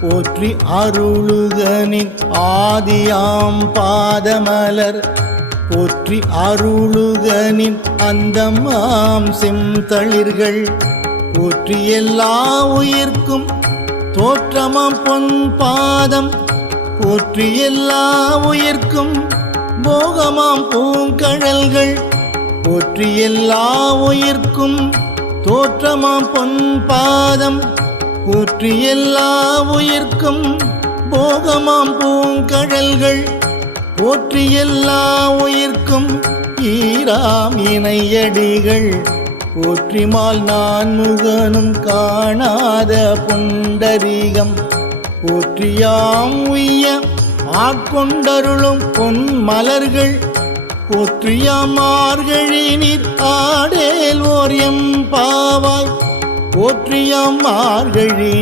போற்றி அருளுகனின் ஆதியாம் பாதமலர். போற்றி அருளுகனின் அந்தமாம் செந்தளிர்கள். போற்றி எல்லா உயிர்க்கும் தோற்றமாம் பொன் பாதம். போற்றி எல்லா உயிர்க்கும் போகமாம் பூங்கழல்கள். போற்றி எல்லா உயிர்க்கும் தோற்றமாம் பொன் பாதம். போற்றி எல்லா உயிர்க்கும் போகமாம் பூங்கழல்கள். போற்றி எல்லா உயிர்க்கும் ஈராம் இணையடிகள். போற்றிமால் நான் முகனும் காணாத புண்டரீகம். போற்றியாம் உய்ய ஆட்கொண்டருளும் பொன் மலர்கள் போற்றியாம் மார்கழி நீர் ஆடேல் ஓர் எம் பாவாய். போற்றியம் மார்கழி